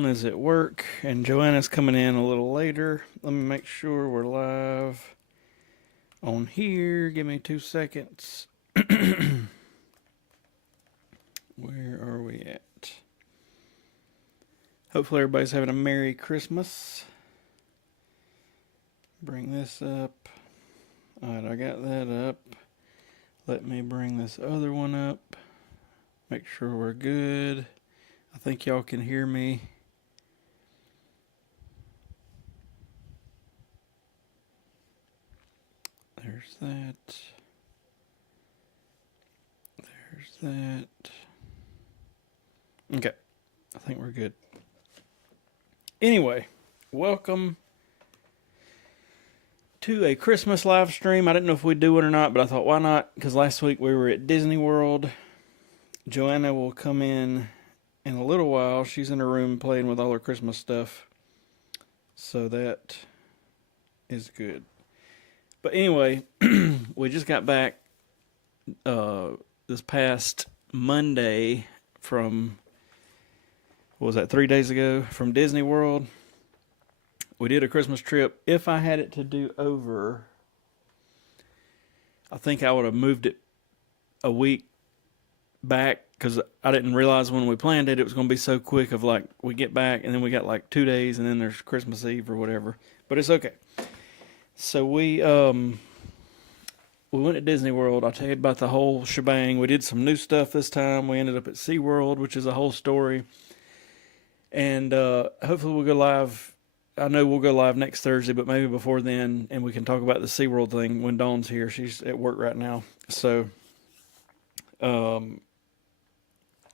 phone is at work, and Joanna's coming in a little later. Let me make sure we're live on here. Give me 2 seconds. Where are we at? Hopefully everybody's having a Merry Christmas. Bring this up. Alright, I got that up. Let me bring this other one up. Make sure we're good. I think y'all can hear me. There's that. There's that. Okay. I think we're good. Anyway, welcome to a Christmas live stream. I didn't know if we'd do it or not, but I thought, why not? Because last week we were at Disney World. Joanna will come in a little while. She's in her room playing with all her Christmas stuff. So that is good. But anyway, we just got back this past Monday from, what was that, 3 days ago, from Disney World. We did a Christmas trip. If I had it to do over, I think I would have moved it a week back, because I didn't realize when we planned it was going to be so quick of like, we get back and then we got like 2 days and then there's Christmas Eve or whatever. But it's okay. So we went to Disney World. I'll tell you about the whole shebang. We did some new stuff this time. We ended up at SeaWorld, which is a whole story. And hopefully we'll go live. I know we'll go live next Thursday, but maybe before then, and we can talk about the SeaWorld thing when Dawn's here. She's at work right now. So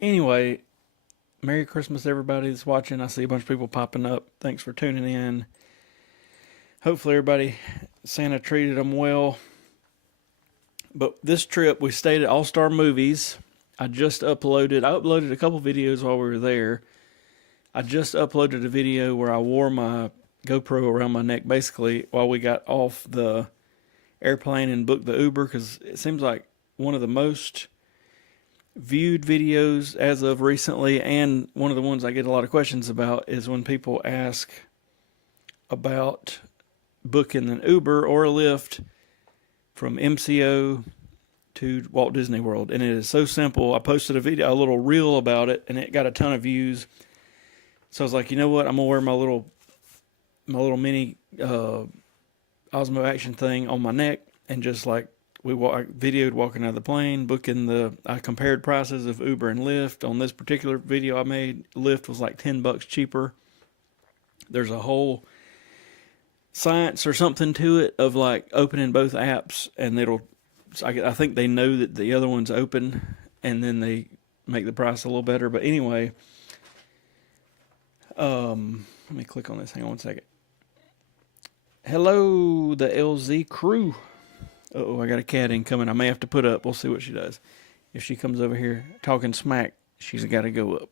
anyway, Merry Christmas, everybody that's watching. I see a bunch of people popping up. Thanks for tuning in. Hopefully everybody, Santa treated them well. But this trip, we stayed at All-Star Movies. I uploaded a couple videos while we were there. I just uploaded a video where I wore my GoPro around my neck, basically, while we got off the airplane and booked the Uber, because it seems like one of the most viewed videos as of recently, and one of the ones I get a lot of questions about, is when people ask about booking an Uber or a Lyft from MCO to Walt Disney World. And it is so simple. I posted a little reel about it, and it got a ton of views. So I was like, you know what? I'm gonna wear my little mini Osmo Action thing on my neck, and just like I videoed walking out of the plane, I compared prices of Uber and Lyft. On this particular video I made, Lyft was like $10 cheaper. There's a whole science or something to it of like opening both apps, and I think they know that the other one's open, and then they make the price a little better. But anyway, let me click on this. Hang on 1 second. Hello, the LZ crew. Uh-oh, I got a cat incoming. I may have to put up. We'll see what she does. If she comes over here talking smack, she's got to go up.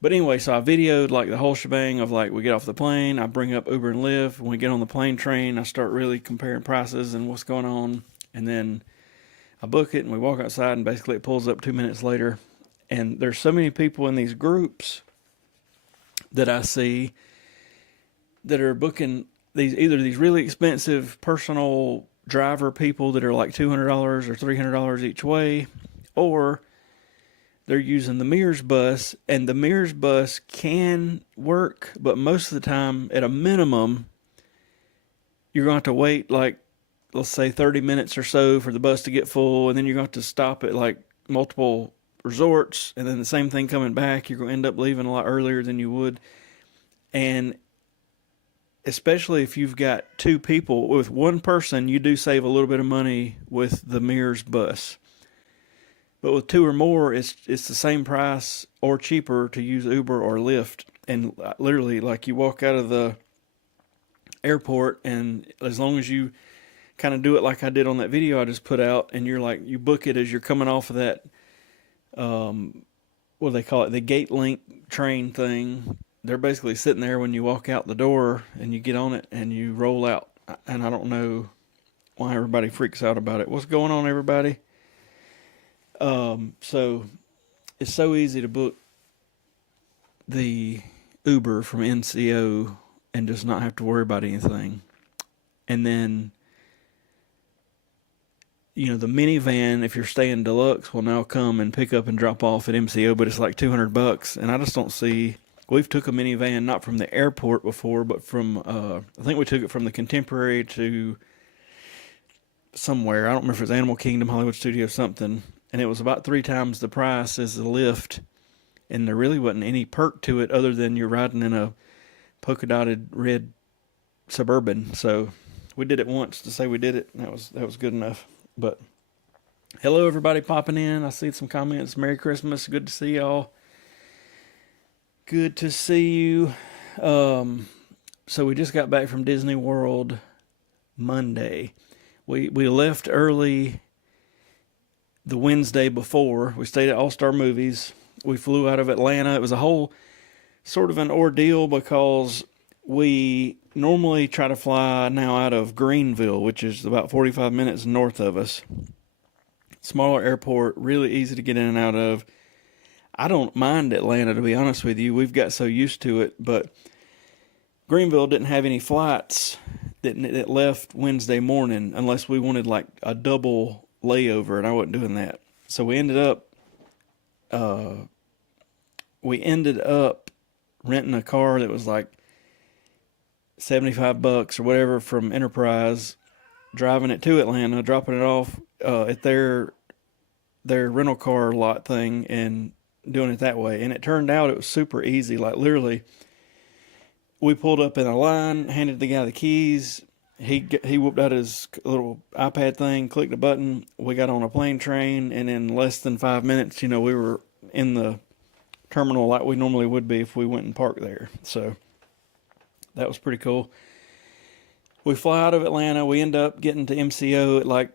But anyway, so I videoed like the whole shebang of like, we get off the plane, I bring up Uber and Lyft. When we get on the plane train, I start really comparing prices and what's going on. And then I book it and we walk outside, and basically it pulls up 2 minutes later. And there's so many people in these groups that I see that are booking either these really expensive personal driver people that are like $200 or $300 each way, or they're using the Mears bus, and the Mears bus can work, but most of the time, at a minimum, you're going to have to wait like, let's say 30 minutes or so for the bus to get full, and then you're going to have to stop at like multiple resorts, and then the same thing coming back. You're going to end up leaving a lot earlier than you would. And especially if you've got two people, with one person, you do save a little bit of money with the Mears bus. But with two or more, it's the same price or cheaper to use Uber or Lyft. And literally, like, you walk out of the airport, and as long as you kind of do it like I did on that video I just put out, and you're like, you book it as you're coming off of that, what do they call it, the Gate Link train thing. They're basically sitting there when you walk out the door, and you get on it and you roll out. And I don't know why everybody freaks out about it. What's going on, everybody? So it's so easy to book the Uber from NCO and just not have to worry about anything. And then, the minivan, if you're staying deluxe, will now come and pick up and drop off at MCO, but it's like $200. And I just don't see. We've took a minivan not from the airport before, but from I think we took it from the Contemporary to somewhere. I don't remember if it was Animal Kingdom, Hollywood Studios, something. And it was about 3 times the price as the Lyft. And there really wasn't any perk to it other than you're riding in a polka dotted red Suburban. So we did it once to say we did it. And that was good enough. But hello, everybody popping in. I see some comments. Merry Christmas. Good to see y'all. Good to see you. So we just got back from Disney World Monday. We left early the Wednesday before. We stayed at All Star Movies. We flew out of Atlanta. It was a whole sort of an ordeal because we normally try to fly now out of Greenville, which is about 45 minutes north of us. Smaller airport, really easy to get in and out of. I don't mind Atlanta, to be honest with you. We've got so used to it, but Greenville didn't have any flights that left Wednesday morning unless we wanted like a double layover, and I wasn't doing that. So we ended up renting a car that was like $75 or whatever from Enterprise, driving it to Atlanta, dropping it off at their rental car lot thing, and doing it that way. And it turned out it was super easy. Like literally, we pulled up in a line, handed the guy the keys. He whooped out his little iPad thing, clicked a button. We got on a plane train, and in less than 5 minutes, we were in the terminal like we normally would be if we went and parked there. So that was pretty cool. We fly out of Atlanta. We end up getting to MCO at like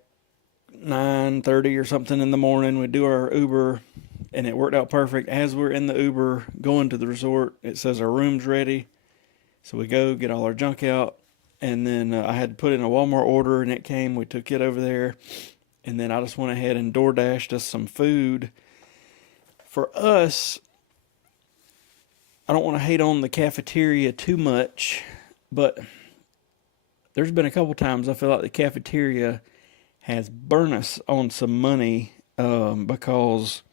9:30 or something in the morning. We do our Uber, and it worked out perfect. As we're in the Uber going to the resort, it says our room's ready. So we go get all our junk out, and then I had to put in a Walmart order, and it came. We took it over there, and then I just went ahead and DoorDashed us some food. For us, I don't want to hate on the cafeteria too much, but there's been a couple times I feel like the cafeteria has burned us on some money because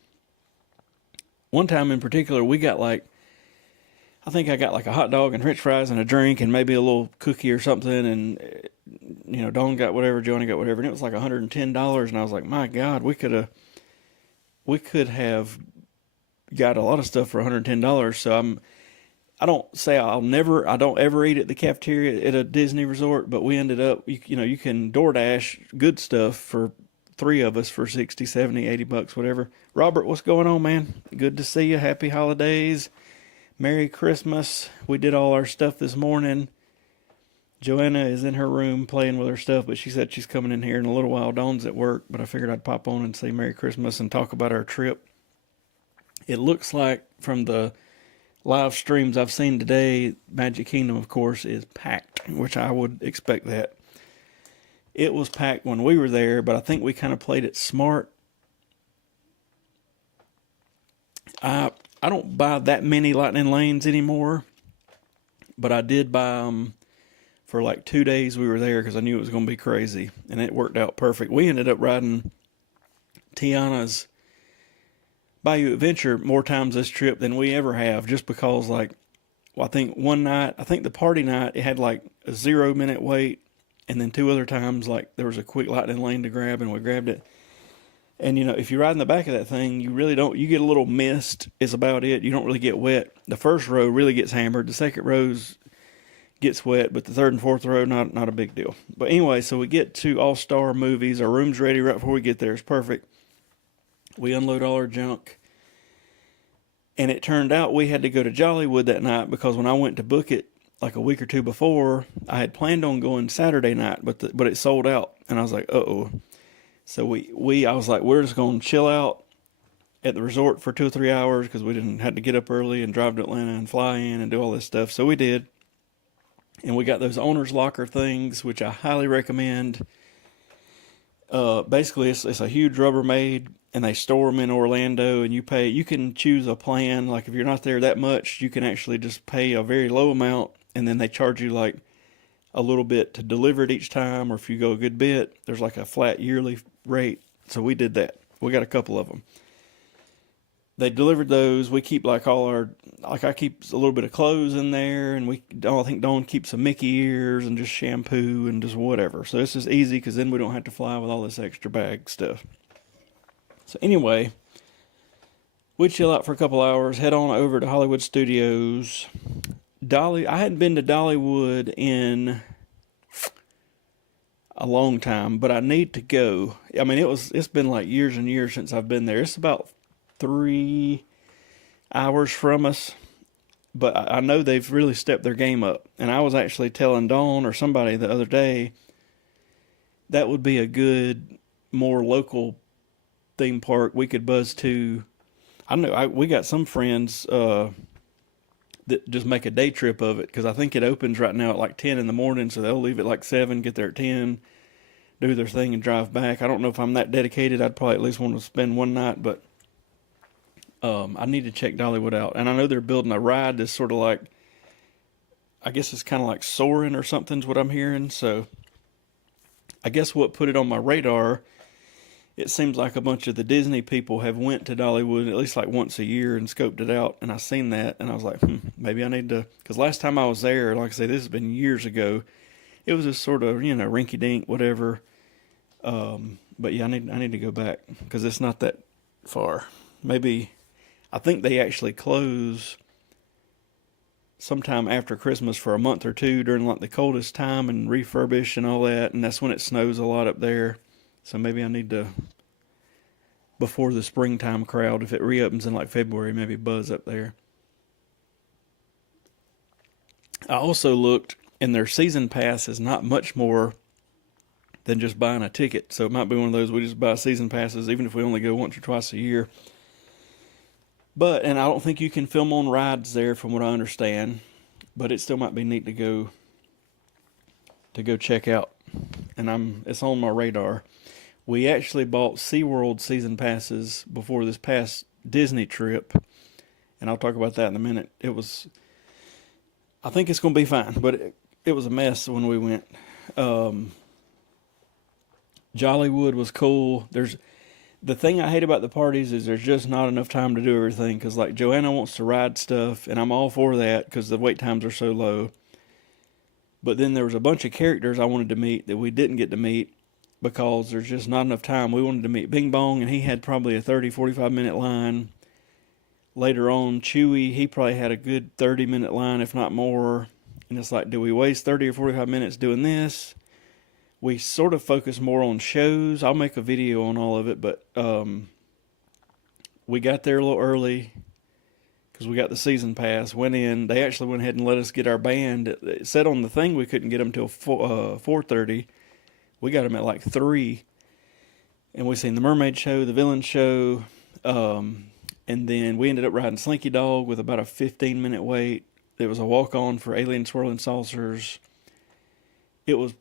one time in particular, we got I think I got like a hot dog and french fries and a drink and maybe a little cookie or something. And, Dawn got whatever, Johnny got whatever. And it was like $110. And I was like, my God, we could have got a lot of stuff for $110. So I don't ever eat at the cafeteria at a Disney resort, but we ended up, you can DoorDash good stuff for 3 of us for 60, 70, $80, whatever. Robert, what's going on, man? Good to see you. Happy holidays. Merry Christmas. We did all our stuff this morning. Joanna is in her room playing with her stuff, but she said she's coming in here in a little while. Dawn's at work, but I figured I'd pop on and say Merry Christmas and talk about our trip. It looks like from the live streams I've seen today, Magic Kingdom, of course, is packed, which I would expect that. It was packed when we were there, but I think we kind of played it smart. I don't buy that many Lightning Lanes anymore, but I did buy them for like 2 days we were there because I knew it was going to be crazy, and it worked out perfect. We ended up riding Tiana's Bayou Adventure more times this trip than we ever have, just because I think one night, the party night, it had like a 0-minute wait, and then 2 other times there was a quick Lightning Lane to grab, and we grabbed it. And if you ride in the back of that thing, you really don't, you get a little mist is about it. You don't really get wet. The first row really gets hammered. The second row gets wet, but the third and fourth row, not a big deal. But anyway, so we get to All Star Movies. Our room's ready right before we get there. It's perfect. We unload all our junk. And it turned out we had to go to Jollywood that night because when I went to book it like a week or two before, I had planned on going Saturday night, but it sold out. And I was like, uh-oh. So I was like, we're just going to chill out at the resort for 2 or 3 hours because we didn't have to get up early and drive to Atlanta and fly in and do all this stuff. So we did. And we got those owner's locker things, which I highly recommend. Basically, it's a huge Rubbermaid and they store them in Orlando, and you can choose a plan. Like if you're not there that much, you can actually just pay a very low amount, and then they charge you like a little bit to deliver it each time, or if you go a good bit, there's like a flat yearly rate. So we did that. We got a couple of them. They delivered those. We keep like all our, like I keep a little bit of clothes in there, and I think Dawn keeps some Mickey ears and just shampoo and just whatever. So this is easy because then we don't have to fly with all this extra bag stuff. So anyway, we chill out for a couple hours, head on over to Hollywood Studios. I hadn't been to Dollywood in a long time, but I need to go. I mean, it's been like years and years since I've been there. It's about 3 hours from us, but I know they've really stepped their game up. And I was actually telling Dawn or somebody the other day that would be a good, more local theme park we could buzz to. I know we got some friends that just make a day trip of it, because I think it opens right now at like 10 in the morning, so they'll leave at like 7, get there at 10, do their thing, and drive back. I don't know if I'm that dedicated. I'd probably at least want to spend one night, but I need to check Dollywood out. And I know they're building a ride that's sort of like, I guess it's kind of like soaring or something's what I'm hearing. So I guess what put it on my radar, it seems like a bunch of the Disney people have went to Dollywood at least like once a year and scoped it out. And I seen that, and I was like, maybe I need to, because last time I was there, like I say, this has been years ago. It was just sort of, rinky dink, whatever. But yeah, I need to go back because it's not that far. Maybe, I think they actually close sometime after Christmas for a month or two during like the coldest time and refurbish and all that. And that's when it snows a lot up there. So maybe I need to, before the springtime crowd, if it reopens in like February, maybe buzz up there. I also looked, and their season pass is not much more than just buying a ticket. So it might be one of those, we just buy season passes even if we only go once or twice a year. And I don't think you can film on rides there from what I understand, but it still might be neat to go check out. And it's on my radar. We actually bought SeaWorld season passes before this past Disney trip, and I'll talk about that in a minute. I think it's going to be fine, but it was a mess when we went. Jollywood was cool. The thing I hate about the parties is there's just not enough time to do everything, because like Joanna wants to ride stuff, and I'm all for that because the wait times are so low. But then there was a bunch of characters I wanted to meet that we didn't get to meet because there's just not enough time. We wanted to meet Bing Bong, and he had probably a 30-45 minute line. Later on, Chewie, he probably had a good 30-minute line, if not more. And it's like, do we waste 30 or 45 minutes doing this? We sort of focus more on shows. I'll make a video on all of it, but we got there a little early because we got the season pass. Went in. They actually went ahead and let us get our band. It said on the thing we couldn't get them till 4:30. We got them at like 3. And we seen the Mermaid Show, the Villain Show, and then we ended up riding Slinky Dog with about a 15-minute wait. There was a walk-on for Alien Swirling Saucers. It was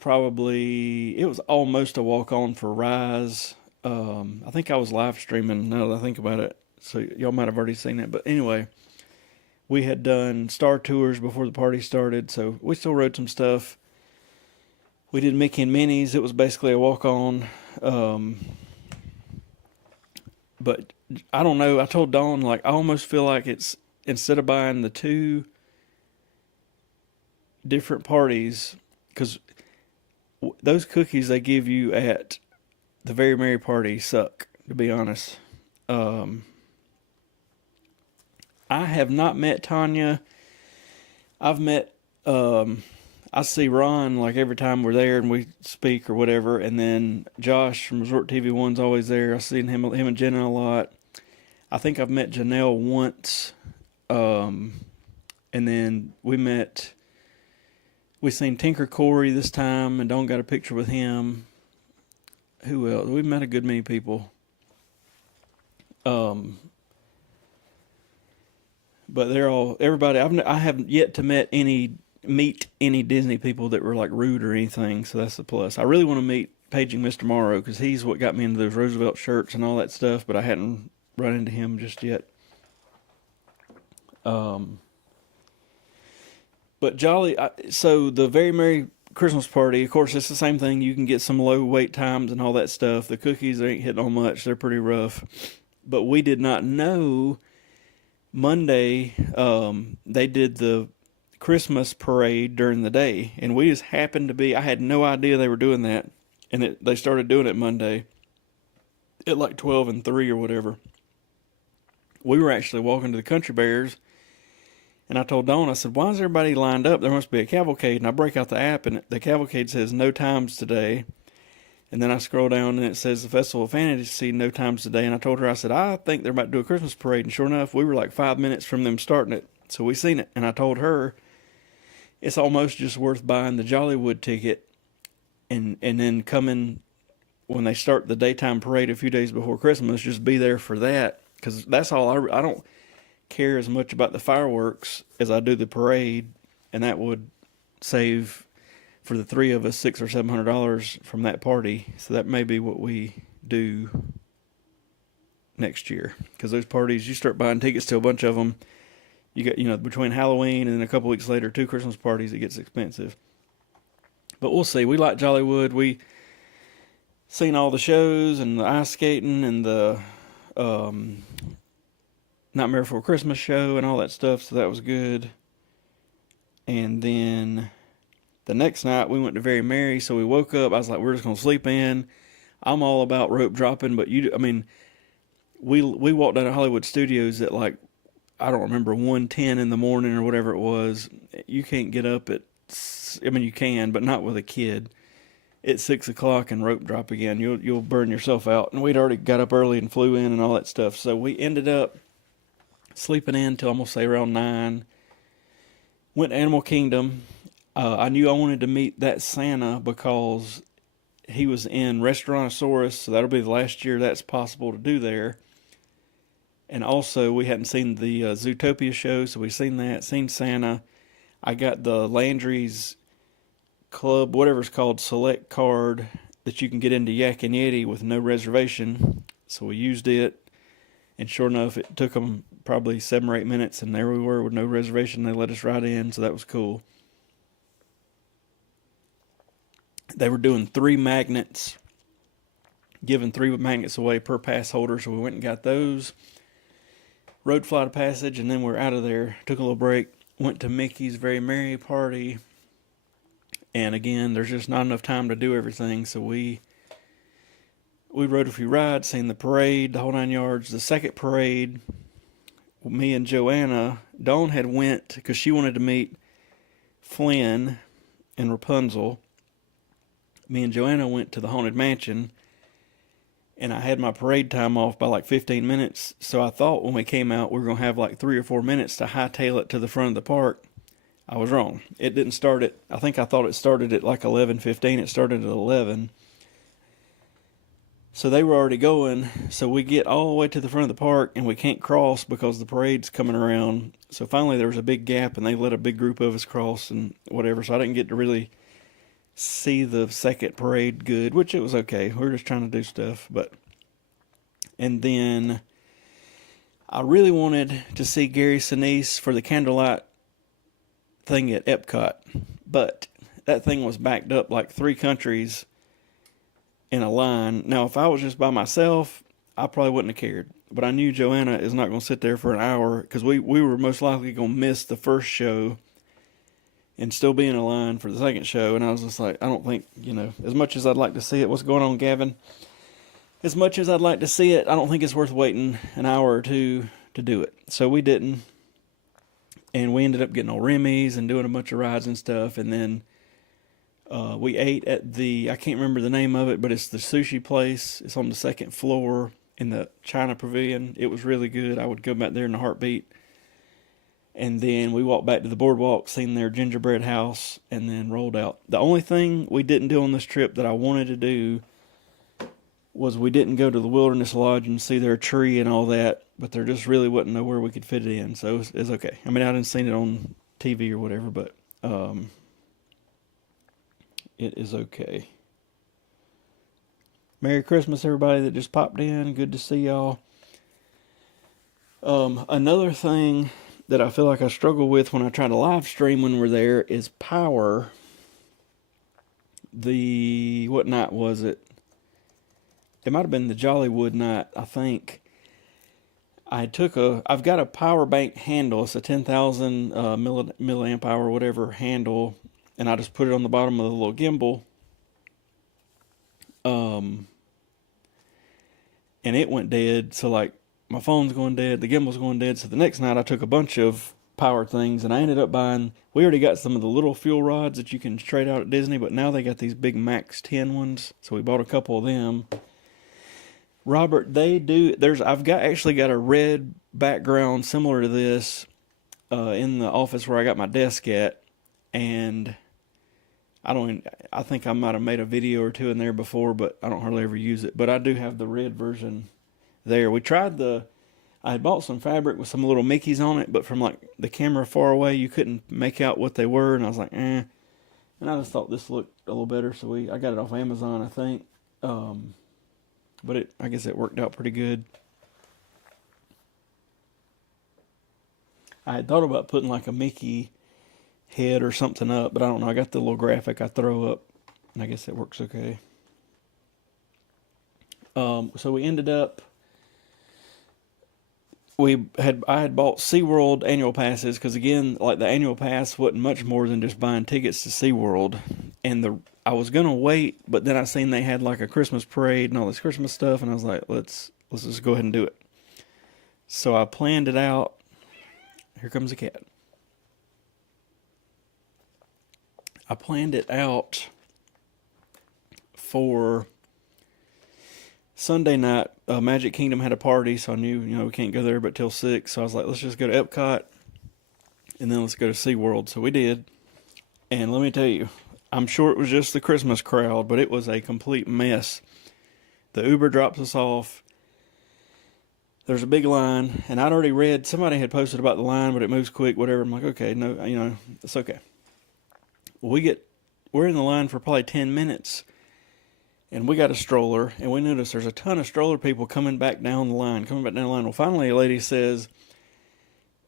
almost a walk-on for Rise. I think I was live streaming now that I think about it, so y'all might have already seen it. But anyway, we had done Star Tours before the party started, so we still rode some stuff. We did Mickey and Minnie's. It was basically a walk-on. But I don't know. I told Dawn, like, I almost feel like it's, instead of buying the 2 different parties, because those cookies they give you at the Very Merry Party suck, to be honest. I have not met Tanya. I've met, I see Ron like every time we're there and we speak or whatever, and then Josh from Resort TV One's always there. I've seen him and Jenna a lot. I think I've met Janelle once, and then we seen Tinker Corey this time, and Dawn got a picture with him. Who else? We've met a good many people. But everybody. I haven't yet to meet any Disney people that were like rude or anything, so that's the plus. I really want to meet paging Mr. Morrow because he's what got me into those Roosevelt shirts and all that stuff, but I hadn't run into him just yet. But Jolly, so the Very Merry Christmas Party, of course, it's the same thing. You can get some low wait times and all that stuff. The cookies, they ain't hitting on much. They're pretty rough. But we did not know Monday they did the Christmas parade during the day. And we just happened to be, I had no idea they were doing that. And they started doing it Monday at like 12 and 3 or whatever. We were actually walking to the Country Bears. And I told Dawn, I said, why is everybody lined up? There must be a cavalcade. And I break out the app, and the cavalcade says no times today. And then I scroll down, and it says the Festival of Fantasy, no times today. And I told her, I said, I think they're about to do a Christmas parade. And sure enough, we were like 5 minutes from them starting it. So we seen it. And I told her, it's almost just worth buying the Jollywood ticket and then coming when they start the daytime parade a few days before Christmas, just be there for that. Because that's all I don't care as much about the fireworks as I do the parade, and that would save for the three of us $600 or $700 from that party. So that may be what we do next year, because those parties, you start buying tickets to a bunch of them, you got, between Halloween and then a couple weeks later 2 Christmas parties, it gets expensive. But we'll see. We like Jollywood. We seen all the shows and the ice skating and the Nightmare Before Christmas show and all that stuff, so that was good. And then the next night we went to Very Merry, so we woke up, I was like, we're just going to sleep in. I'm all about rope dropping, but we walked out of Hollywood Studios at like, I don't remember, 1:10 in the morning or whatever it was. You can't get up at, you can, but not with a kid. At 6 o'clock and rope drop again, you'll burn yourself out. And we'd already got up early and flew in and all that stuff, so we ended up sleeping in till I'm going to say around 9. Went to Animal Kingdom. I knew I wanted to meet that Santa because he was in Restaurantosaurus, so that'll be the last year that's possible to do there. And also, we hadn't seen the Zootopia show, so we seen that, seen Santa. I got the Landry's Club, whatever it's called, select card that you can get into Yak and Yeti with no reservation. So we used it. And sure enough, it took them probably 7 or 8 minutes, and there we were with no reservation. They let us right in, so that was cool. They were doing 3 magnets, giving 3 magnets away per pass holder, so we went and got those. Rode Flight of Passage, and then we're out of there. Took a little break. Went to Mickey's Very Merry Party. And again, there's just not enough time to do everything, so we rode a few rides, seen the parade, the whole 9 yards. The second parade, me and Joanna, Dawn had went because she wanted to meet Flynn and Rapunzel. Me and Joanna went to the Haunted Mansion, and I had my parade time off by like 15 minutes, so I thought when we came out we were going to have like 3 or 4 minutes to hightail it to the front of the park. I was wrong. It didn't start at, I thought it started at like 11:15. It started at 11. So they were already going, so we get all the way to the front of the park, and we can't cross because the parade's coming around. So finally there was a big gap, and they let a big group of us cross and whatever, so I didn't get to really see the second parade good, which it was okay. We were just trying to do stuff. And then I really wanted to see Gary Sinise for the candlelight thing at EPCOT, but that thing was backed up like 3 countries in a line. Now, if I was just by myself, I probably wouldn't have cared. But I knew Joanna is not going to sit there for an hour, because we were most likely going to miss the first show and still be in a line for the second show. And I was just like, I don't think, as much as I'd like to see it, what's going on, Gavin? As much as I'd like to see it, I don't think it's worth waiting an hour or two to do it. So we didn't. And we ended up getting all Remy's and doing a bunch of rides and stuff. And then we ate at I can't remember the name of it, but it's the sushi place. It's on the 2nd floor in the China Pavilion. It was really good. I would go back there in a heartbeat. And then we walked back to the boardwalk, seen their gingerbread house, and then rolled out. The only thing we didn't do on this trip that I wanted to do was we didn't go to the Wilderness Lodge and see their tree and all that, but there just really wasn't nowhere we could fit it in, so it's okay. I didn't see it on TV or whatever, but it is okay. Merry Christmas, everybody that just popped in. Good to see y'all. Another thing that I feel like I struggle with when I try to live stream when we're there is power. What night was it? It might have been the Jollywood night, I think. I've got a power bank handle. It's a 10,000 milliamp hour, whatever handle. And I just put it on the bottom of the little gimbal. And it went dead. So like my phone's going dead, the gimbal's going dead. So the next night I took a bunch of power things and I ended up we already got some of the little fuel rods that you can trade out at Disney, but now they got these big Max 10 ones. So we bought a couple of them. Robert, I've actually got a red background similar to this in the office where I got my desk at, and I think I might have made a video or two in there before, but I don't hardly ever use it. But I do have the red version there. I had bought some fabric with some little Mickeys on it, but from like the camera far away, you couldn't make out what they were, and I was like, eh. And I just thought this looked a little better, so I got it off Amazon, I think. But I guess it worked out pretty good. I had thought about putting like a Mickey head or something up, but I don't know. I got the little graphic I throw up, and I guess it works okay. So we ended up, I had bought SeaWorld annual passes, because again, like the annual pass wasn't much more than just buying tickets to SeaWorld. And I was going to wait, but then I seen they had like a Christmas parade and all this Christmas stuff, and I was like, let's just go ahead and do it. So I planned it out. Here comes a cat. I planned it out for Sunday night. Magic Kingdom had a party, so I knew, we can't go there but till 6. So I was like, let's just go to EPCOT, and then let's go to SeaWorld. So we did. And let me tell you, I'm sure it was just the Christmas crowd, but it was a complete mess. The Uber drops us off. There's a big line, and I'd already read, somebody had posted about the line, but it moves quick, whatever. I'm like, okay, no, it's okay. We're in the line for probably 10 minutes, and we got a stroller, and we notice there's a ton of stroller people coming back down the line. Well, finally a lady says,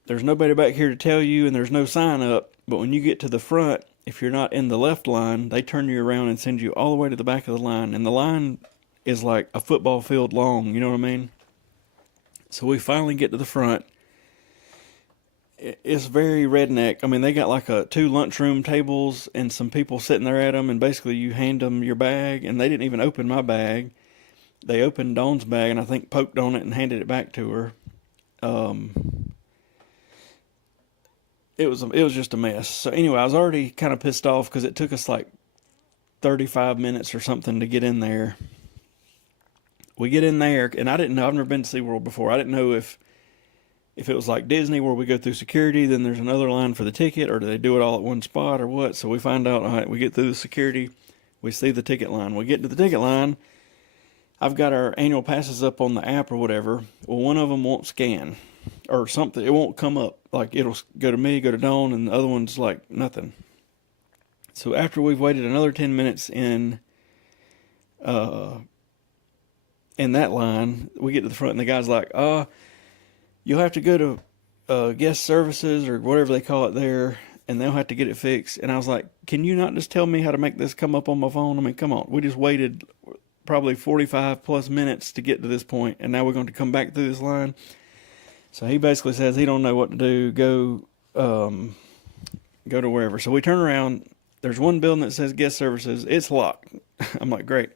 there's nobody back here to tell you, and there's no sign up, but when you get to the front, if you're not in the left line, they turn you around and send you all the way to the back of the line. And the line is like a football field long, you know what I mean? So we finally get to the front. It's very redneck. I mean, they got like 2 lunchroom tables and some people sitting there at them, and basically you hand them your bag, and they didn't even open my bag. They opened Dawn's bag, and I think poked on it and handed it back to her. It was just a mess. So anyway, I was already kind of pissed off because it took us like 35 minutes or something to get in there. We get in there, and I didn't know. I've never been to SeaWorld before. I didn't know if it was like Disney where we go through security, then there's another line for the ticket, or do they do it all at one spot or what? So we find out, all right, we get through the security, we see the ticket line. We get to the ticket line. I've got our annual passes up on the app or whatever. Well, one of them won't scan or something. It won't come up. Like, it'll go to me, go to Dawn, and the other one's like nothing. So after we've waited another 10 minutes in that line, we get to the front, and the guy's like, you'll have to go to guest services or whatever they call it there, and they'll have to get it fixed. And I was like, can you not just tell me how to make this come up on my phone? I mean, come on. We just waited probably 45 plus minutes to get to this point, and now we're going to come back through this line. So he basically says he don't know what to do. Go to wherever. So we turn around. There's one building that says guest services. It's locked. I'm like, great.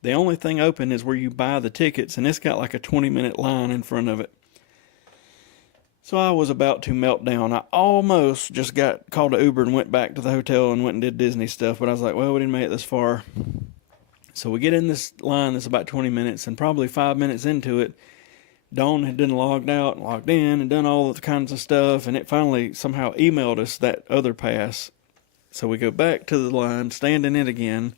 The only thing open is where you buy the tickets, and it's got like a 20-minute line in front of it. So I was about to melt down. I almost just called an Uber and went back to the hotel and went and did Disney stuff, but I was like, well, we didn't make it this far. So we get in this line that's about 20 minutes, and probably 5 minutes into it, Dawn had done logged out and logged in and done all the kinds of stuff, and it finally somehow emailed us that other pass. So we go back to the line, stand in it again,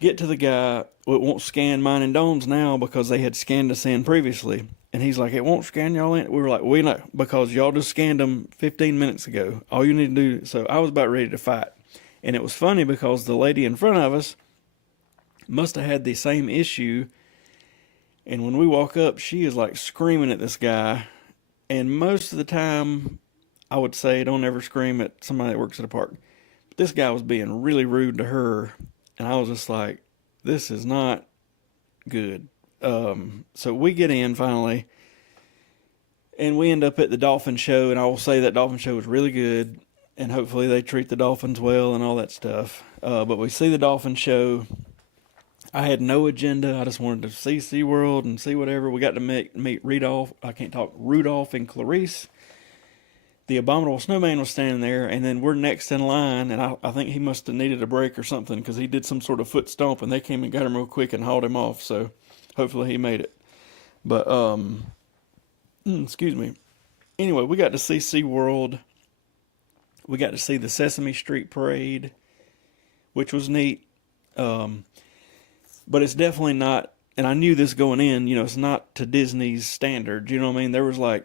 get to the guy. Well, it won't scan mine and Dawn's now because they had scanned us in previously. And he's like, it won't scan y'all in. We were like, we know, because y'all just scanned them 15 minutes ago. All you need to do. So I was about ready to fight. And it was funny because the lady in front of us, must have had the same issue. And when we walk up, she is like screaming at this guy. And most of the time, I would say don't ever scream at somebody that works at a park. But this guy was being really rude to her. And I was just like, this is not good. So we get in finally. And we end up at the dolphin show. And I will say that dolphin show was really good. And hopefully they treat the dolphins well and all that stuff. But we see the dolphin show. I had no agenda. I just wanted to see SeaWorld and see whatever. We got to meet Rudolph. I can't talk. Rudolph and Clarice. The Abominable Snowman was standing there, and then we're next in line, and I think he must have needed a break or something because he did some sort of foot stomp, and they came and got him real quick and hauled him off, so hopefully he made it. But, excuse me. Anyway, we got to see SeaWorld. We got to see the Sesame Street Parade, which was neat. But it's definitely not, and I knew this going in, it's not to Disney's standards, you know what I mean? There was like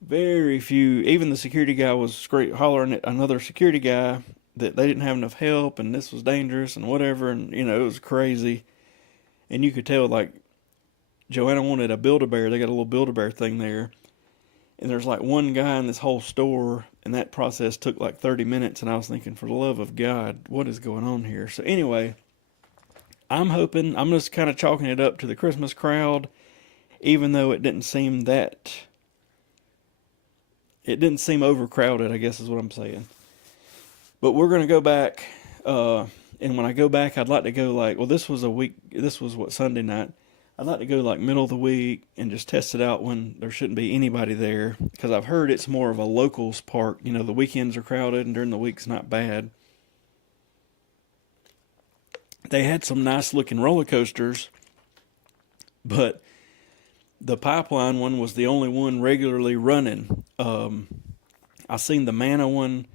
very few, even the security guy was hollering at another security guy that they didn't have enough help and this was dangerous and whatever, and it was crazy. And you could tell, like, Joanna wanted a Build-A-Bear. They got a little Build-A-Bear thing there. And there's like one guy in this whole store, and that process took like 30 minutes, and I was thinking, for the love of God, what is going on here? So anyway, I'm hoping, I'm just kind of chalking it up to the Christmas crowd, even though it didn't seem overcrowded, I guess is what I'm saying. But we're going to go back, and when I go back, I'd like to go this was Sunday night. I'd like to go like middle of the week and just test it out when there shouldn't be anybody there, because I've heard it's more of a locals park. The weekends are crowded and during the week's not bad. They had some nice looking roller coasters, but the Pipeline one was the only one regularly running. I seen the Mana one.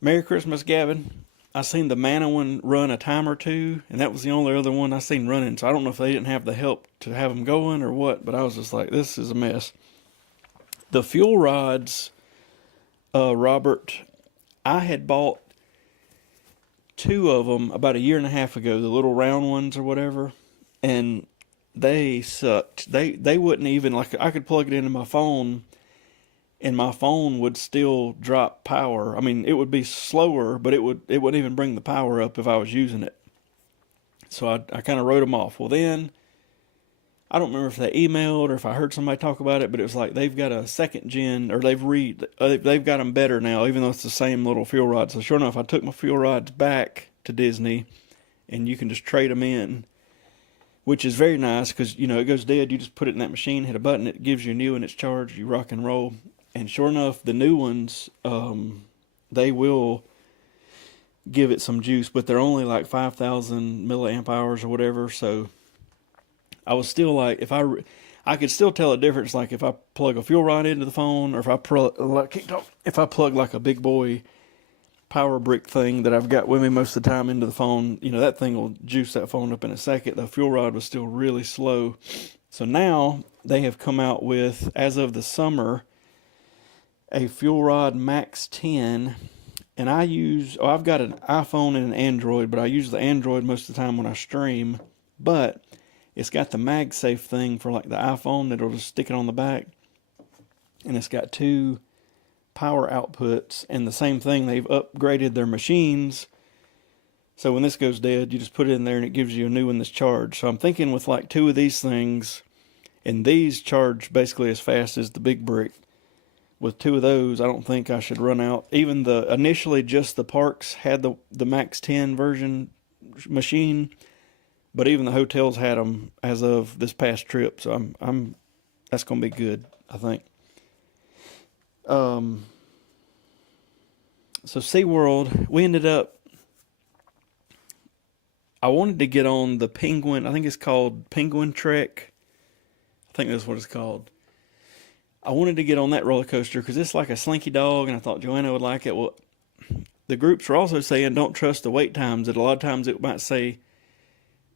Merry Christmas, Gavin. I seen the Mana one run a time or two, and that was the only other one I seen running. So I don't know if they didn't have the help to have them going or what, but I was just like, this is a mess. The fuel rods, Robert, I had bought 2 of them about a year and a half ago, the little round ones or whatever, and they sucked. They wouldn't even, like, I could plug it into my phone and my phone would still drop power. I mean, it would be slower, but it wouldn't even bring the power up if I was using it. So I kind of wrote them off. Well, then, I don't remember if they emailed or if I heard somebody talk about it, but it was like they've got a second gen, or they've got them better now, even though it's the same little fuel rods. So sure enough, I took my fuel rods back to Disney, and you can just trade them in, which is very nice because, it goes dead. You just put it in that machine, hit a button, it gives you a new one, it's charged, you rock and roll. And sure enough, the new ones, they will give it some juice, but they're only like 5,000 milliamp hours or whatever. So I was still like, I could still tell a difference, like if I plug a fuel rod into the phone, or if I plug like a big boy power brick thing that I've got with me most of the time into the phone, that thing will juice that phone up in a second. The fuel rod was still really slow. So now they have come out with, as of the summer, a fuel rod Max 10, and I've got an iPhone and an Android, but I use the Android most of the time when I stream, but it's got the MagSafe thing for like the iPhone that'll just stick it on the back, and it's got 2 power outputs, and the same thing, they've upgraded their machines, so when this goes dead, you just put it in there and it gives you a new one that's charged. So I'm thinking with like 2 of these things, and these charge basically as fast as the big brick. With 2 of those, I don't think I should run out. Even initially just the parks had the Max 10 version machine, but even the hotels had them as of this past trip. So that's going to be good, I think. So SeaWorld, we ended up, I wanted to get on the Penguin, I think it's called Penguin Trek. I think that's what it's called. I wanted to get on that roller coaster because it's like a slinky dog, and I thought Joanna would like it. Well, the groups were also saying don't trust the wait times. That a lot of times it might say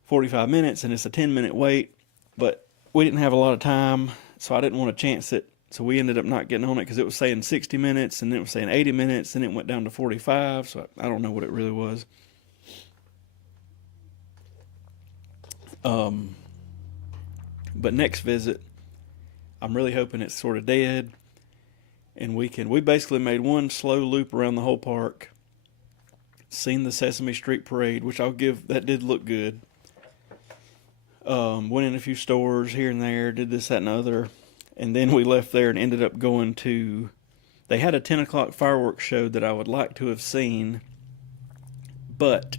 45 minutes, and it's a 10-minute wait. But we didn't have a lot of time, so I didn't want to chance it. So we ended up not getting on it because it was saying 60 minutes, and then it was saying 80 minutes, and it went down to 45. So I don't know what it really was. But next visit, I'm really hoping it's sort of dead, and we basically made one slow loop around the whole park, seen the Sesame Street parade, which that did look good. Went in a few stores here and there, did this, that, and the other, and then we left there and ended up going to. They had a 10 o'clock fireworks show that I would like to have seen, but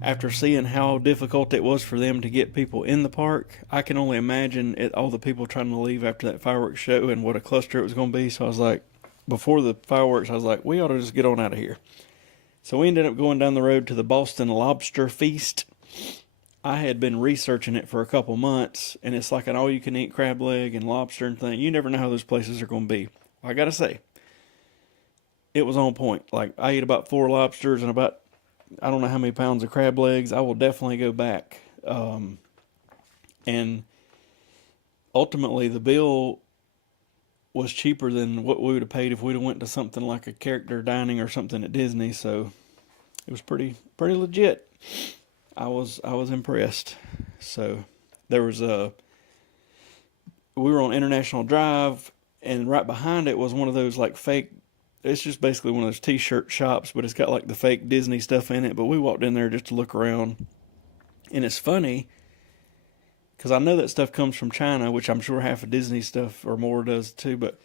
after seeing how difficult it was for them to get people in the park, I can only imagine all the people trying to leave after that fireworks show and what a cluster it was going to be. So I was like, before the fireworks, I was like, we ought to just get on out of here. So we ended up going down the road to the Boston Lobster Feast. I had been researching it for a couple months, and it's like an all-you-can-eat crab leg and lobster and thing. You never know how those places are going to be. I got to say, it was on point. Like, I ate about 4 lobsters and about, I don't know how many pounds of crab legs. I will definitely go back. And ultimately, the bill was cheaper than what we would have paid if we'd have went to something like a character dining or something at Disney. So it was pretty legit. I was impressed. So there was we were on International Drive, and right behind it was one of those like fake. It's just basically one of those t-shirt shops, but it's got like the fake Disney stuff in it. But we walked in there just to look around. And it's funny, because I know that stuff comes from China, which I'm sure half of Disney stuff or more does too. But,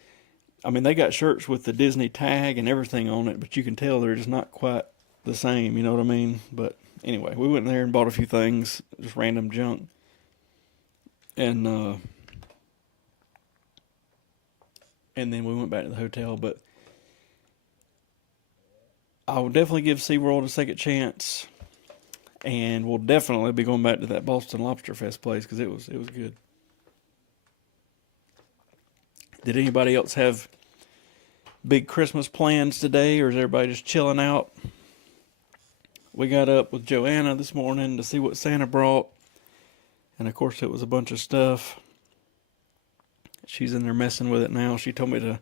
I mean, they got shirts with the Disney tag and everything on it, but you can tell they're just not quite the same, you know what I mean? But anyway, we went in there and bought a few things, just random junk. And then we went back to the hotel, but I will definitely give SeaWorld a second chance, and we'll definitely be going back to that Boston Lobster Fest place because it was good. Did anybody else have big Christmas plans today, or is everybody just chilling out? We got up with Joanna this morning to see what Santa brought, and of course it was a bunch of stuff. She's in there messing with it now. She told me to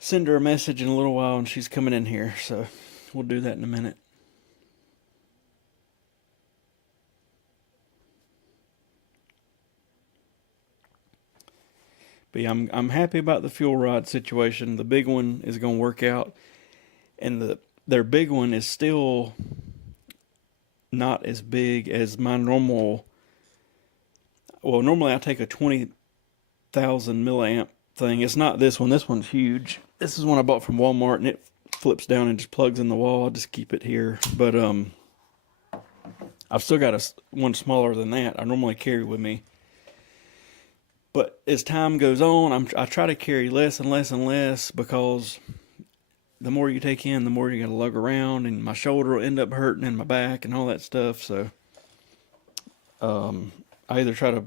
send her a message in a little while, and she's coming in here, so we'll do that in a minute. But yeah, I'm happy about the fuel rod situation. The big one is going to work out, and their big one is still not as big as my normal. Well, normally I take a 20,000 milliamp thing. It's not this one. This one's huge. This is one I bought from Walmart, and it flips down and just plugs in the wall. I'll just keep it here. But I've still got one smaller than that I normally carry with me. But as time goes on, I try to carry less and less and less, because the more you take in, the more you got to lug around, and my shoulder will end up hurting and my back and all that stuff. So I either try to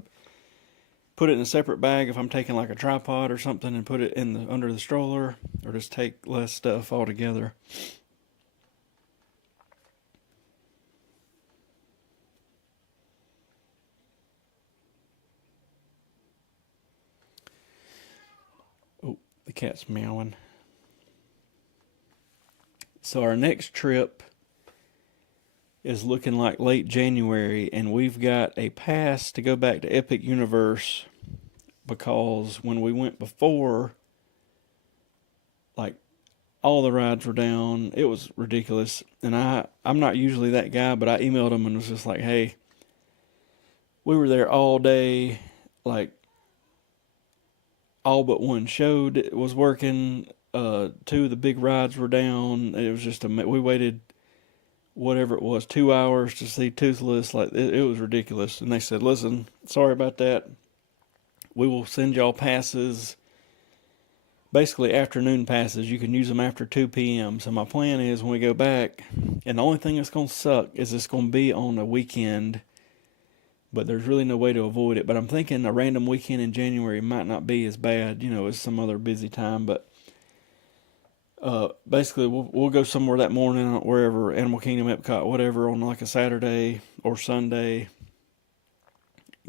put it in a separate bag if I'm taking like a tripod or something, and put it under the stroller, or just take less stuff altogether. Oh, the cat's meowing. So our next trip is looking like late January, and we've got a pass to go back to Epic Universe, because when we went before, like, all the rides were down. It was ridiculous. And I'm not usually that guy, but I emailed them and was just like, hey, we were there all day, like, all but one show was working. 2 of the big rides were down. It was just we waited whatever it was, 2 hours to see Toothless. Like, it was ridiculous. And they said, listen, sorry about that. We will send y'all passes, basically afternoon passes. You can use them after 2 p.m. So my plan is, when we go back, and the only thing that's going to suck is it's going to be on a weekend, but there's really no way to avoid it. But I'm thinking a random weekend in January might not be as bad, as some other busy time. But basically, we'll go somewhere that morning, wherever, Animal Kingdom, EPCOT, whatever, on like a Saturday or Sunday,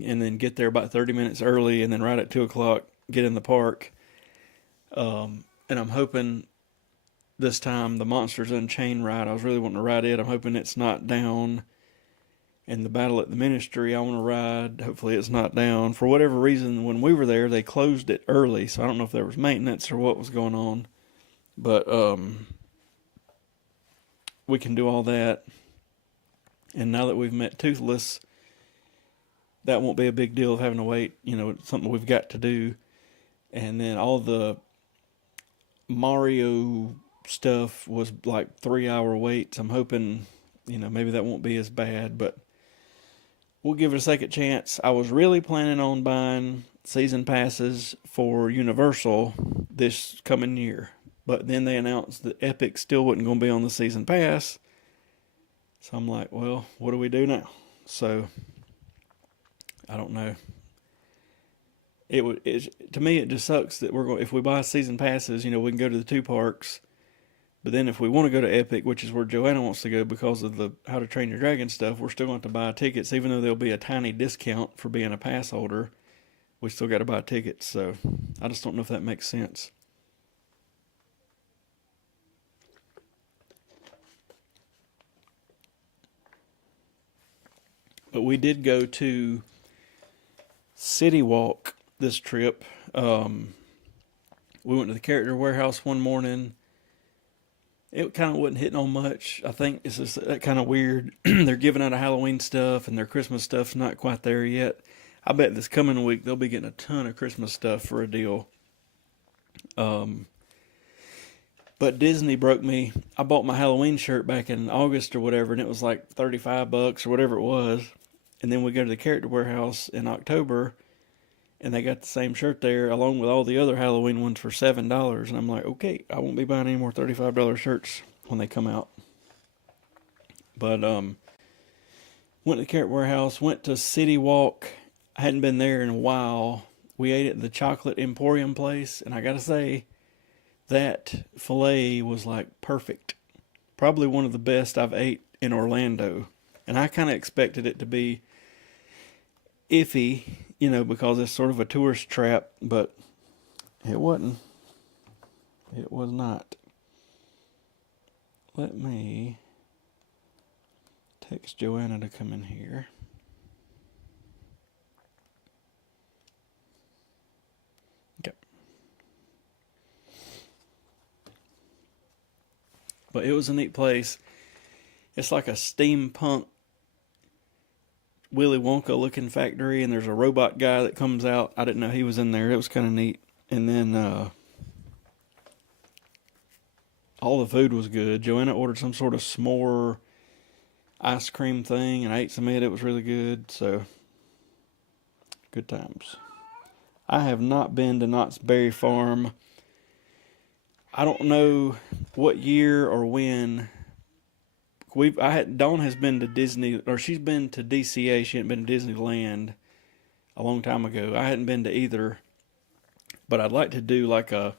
and then get there about 30 minutes early, and then right at 2 o'clock, get in the park. And I'm hoping this time the Monsters Unchained ride, I was really wanting to ride it. I'm hoping it's not down And the Battle at the Ministry, I want to ride. Hopefully it's not down. For whatever reason, when we were there, they closed it early, so I don't know if there was maintenance or what was going on. But we can do all that. And now that we've met Toothless, that won't be a big deal of having to wait. It's something we've got to do. And then all the Mario stuff was like 3-hour waits. I'm hoping, maybe that won't be as bad, but we'll give it a second chance. I was really planning on buying season passes for Universal this coming year, but then they announced that Epic still wasn't going to be on the season pass. So I'm like, well, what do we do now? So I don't know. To me, it just sucks that if we buy season passes, we can go to the 2 parks. But then if we want to go to Epic, which is where Joanna wants to go because of the How to Train Your Dragon stuff, we're still going to have to buy tickets, even though there'll be a tiny discount for being a pass holder. We still got to buy tickets, so I just don't know if that makes sense. But we did go to City Walk this trip. We went to the Character Warehouse one morning. It kind of wasn't hitting on much. I think it's just that kind of weird. They're giving out a Halloween stuff and their Christmas stuff's not quite there yet. I bet this coming week they'll be getting a ton of Christmas stuff for a deal. But Disney broke me. I bought my Halloween shirt back in August or whatever, and it was like $35 or whatever it was. And then we go to the Character Warehouse in October, and they got the same shirt there along with all the other Halloween ones for $7. And I'm like, okay, I won't be buying any more $35 shirts when they come out. But went to the Carrot Warehouse, went to City Walk. I hadn't been there in a while. We ate at the Chocolate Emporium place, and I gotta say, that filet was like perfect. Probably one of the best I've ate in Orlando. And I kind of expected it to be iffy, because it's sort of a tourist trap, but it wasn't. It was not. Let me text Joanna to come in here. Okay. But it was a neat place. It's like a steampunk Willy Wonka looking factory, and there's a robot guy that comes out. I didn't know he was in there. It was kind of neat. And then all the food was good. Joanna ordered some sort of s'more ice cream thing, and I ate some of it. It was really good. So, good times. I have not been to Knott's Berry Farm. I don't know what year or when. Dawn has been to Disney, or she's been to DCA. She hadn't been to Disneyland a long time ago. I hadn't been to either, but I'd like to do like a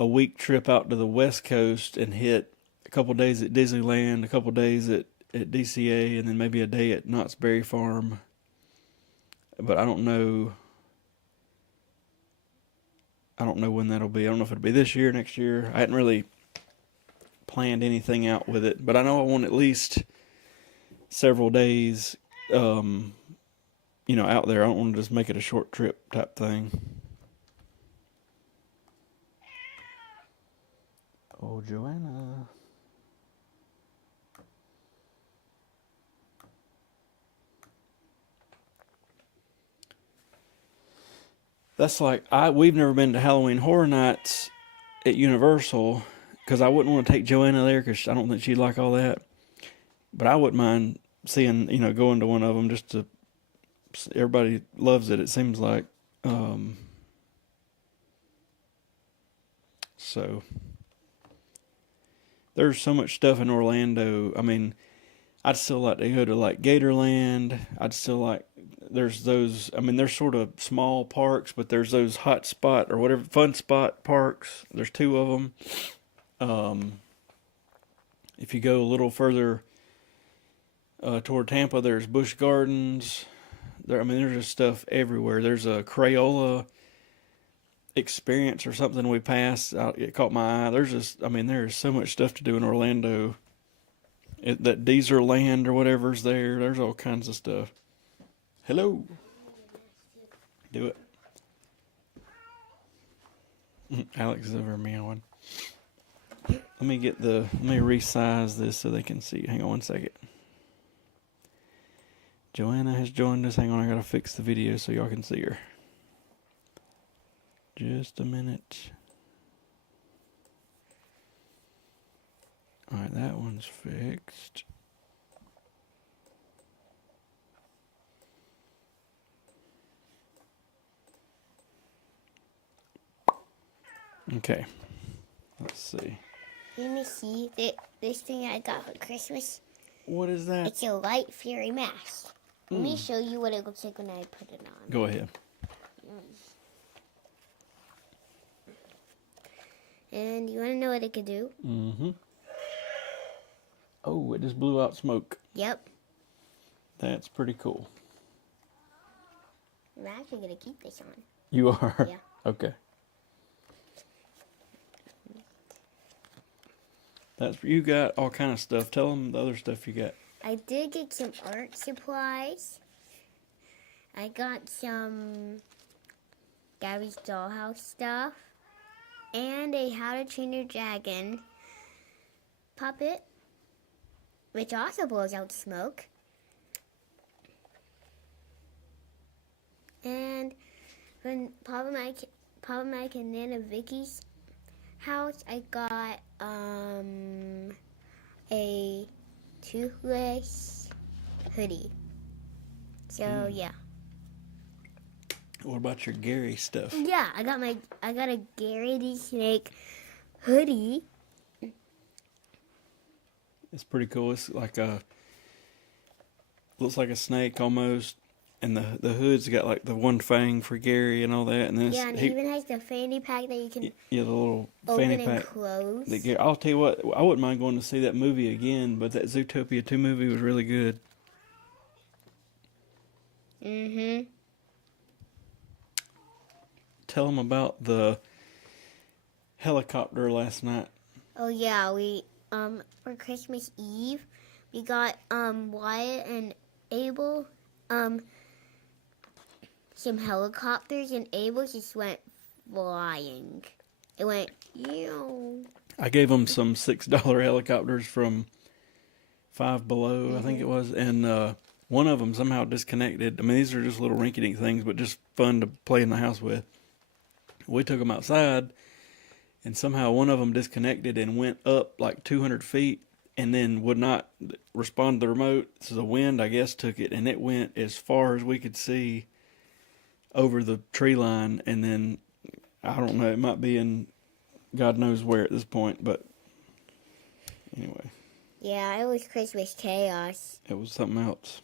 week trip out to the West Coast and hit a couple days at Disneyland, a couple days at DCA, and then maybe a day at Knott's Berry Farm. But I don't know. I don't know when that'll be. I don't know if it'll be this year, next year. I hadn't really planned anything out with it, but I know I want at least several days, out there. I don't want to just make it a short trip type thing. Oh, Joanna. That's like, we've never been to Halloween Horror Nights at Universal, because I wouldn't want to take Joanna there because I don't think she'd like all that. But I wouldn't mind seeing, going to one of them just to. Everybody loves it, it seems like. So. There's so much stuff in Orlando. I mean, I'd still like to go to like Gatorland. I'd still like. There's those. I mean, there's sort of small parks, but there's those hot spot or whatever fun spot parks. There's 2 of them. If you go a little further toward Tampa, there's Busch Gardens. There's just stuff everywhere. There's a Crayola experience or something we passed. It caught my eye. There's so much stuff to do in Orlando. That Deezer Land or whatever's there. There's all kinds of stuff. Hello. Do it. Alex is over meowing. Let me resize this so they can see. Hang on 1 second. Joanna has joined us. Hang on, I gotta fix the video so y'all can see her. Just a minute. Alright, that one's fixed. Okay. Let's see. Let me see this thing I got for Christmas. What is that? It's a light fairy mask. Let me show you what it looks like when I put it on. Go ahead. And you want to know what it can do? Mm-hmm. Oh, it just blew out smoke. Yep. That's pretty cool. I'm actually going to keep this on. You are? Yeah. Okay. You got all kind of stuff. Tell them the other stuff you got. I did get some art supplies. I got some Gabby's Dollhouse stuff. And a How to Train Your Dragon puppet, which also blows out smoke. And when Papa Mike and Nana Vicky's house, I got a toothless hoodie. So yeah. What about your Gary stuff? Yeah, I got a Gary the Snake hoodie. It's pretty cool. It's like looks like a snake almost, and the hood's got like the one fang for Gary and all that, and then Yeah, and it even has the fanny pack that you can the little open fanny and pack. close. I'll tell you what, I wouldn't mind going to see that movie again, but that Zootopia 2 movie was really good. Mm-hmm. Tell them about the helicopter last night. Oh yeah, we for Christmas Eve we got Wyatt and Abel some helicopters, and Abel just went flying. It went I gave them some $6 helicopters from Five Below, I think it was, and one of them somehow disconnected. I mean, these are just little rinky-dink things, but just fun to play in the house with. We took them outside, and somehow one of them disconnected and went up like 200 feet and then would not respond to the remote. So the wind, I guess, took it, and it went as far as we could see over the tree line. And then, I don't know, it might be in God knows where at this point, but anyway. Yeah, it was Christmas chaos. It was something else.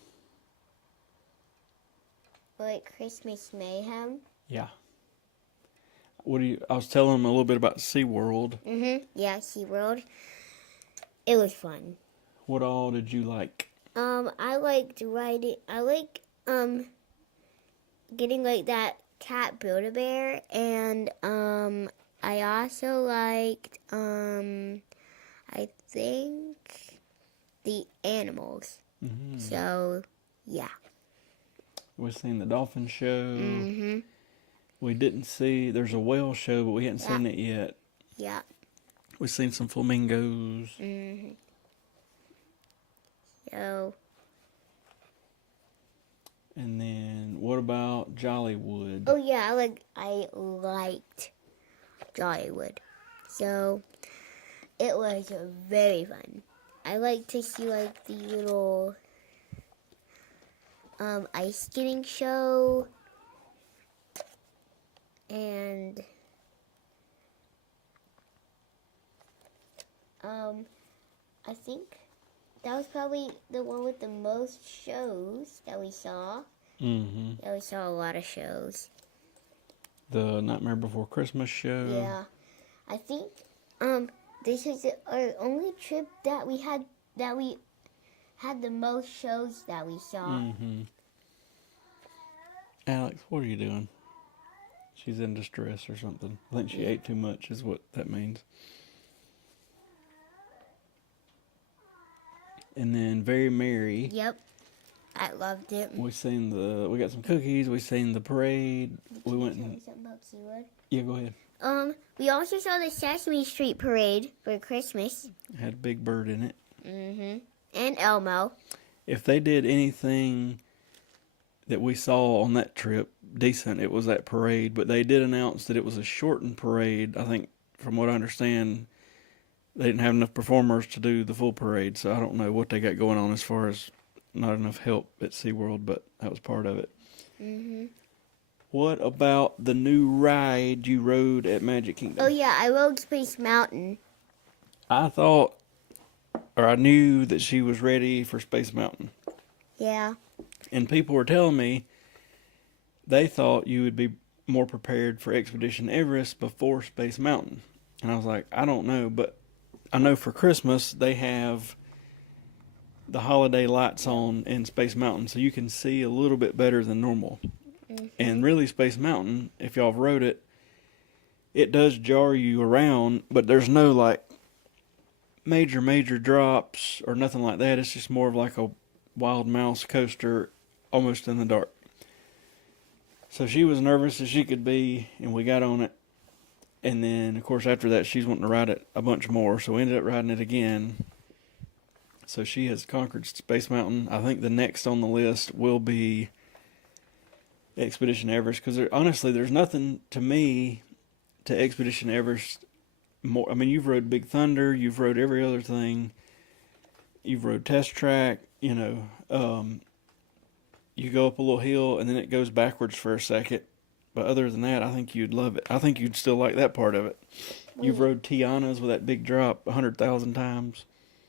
Like Christmas mayhem. Yeah. I was telling them a little bit about SeaWorld. Yeah, SeaWorld. It was fun. What all did you like? I liked riding. I like getting like that cat Build-A-Bear, and I also liked I think the animals. So yeah. We've seen the dolphin show. We didn't see, there's a whale show, but we hadn't seen it yet. Yeah. We've seen some flamingos. So. And then, what about Jollywood? Oh yeah, I liked Jollywood. So, it was very fun. I like to see like the little ice skating show. And I think that was probably the one with the most shows that we saw. Yeah, we saw a lot of shows. The Nightmare Before Christmas show. Yeah, I think this is our only trip that we had the most shows that we saw. Alex, what are you doing? She's in distress or something. I think she ate too much is what that means. and then Very Merry. Yep. I loved it. We got some cookies. We seen the parade. We went Tell me and something about Seawood. yeah, go ahead. We also saw the Sesame Street parade for Christmas. Had Big Bird in it. And Elmo. If they did anything that we saw on that trip decent, it was that parade. But they did announce that it was a shortened parade. I think, from what I understand, they didn't have enough performers to do the full parade. So I don't know what they got going on as far as not enough help at SeaWorld, but that was part of it. What about the new ride you rode at Magic Kingdom? Oh yeah, I rode Space Mountain. I thought, or I knew that she was ready for Space Mountain. Yeah. And people were telling me they thought you would be more prepared for Expedition Everest before Space Mountain. And I was like, I don't know, but I know for Christmas they have the holiday lights on in Space Mountain, so you can see a little bit better than normal. And really, Space Mountain, if y'all have rode it, it does jar you around, but there's no like major drops or nothing like that. It's just more of like a wild mouse coaster, almost in the dark. So she was nervous as she could be, and we got on it. And then, of course, after that, she's wanting to ride it a bunch more, so we ended up riding it again. So she has conquered Space Mountain. I think the next on the list will be Expedition Everest, because honestly, there's nothing to me to Expedition Everest more. I mean, you've rode Big Thunder, you've rode every other thing, you've rode Test Track, you know, you go up a little hill and then it goes backwards for a second. But other than that, I think you'd love it. I think you'd still like that part of it. You've rode Tiana's with that big drop 100,000 times.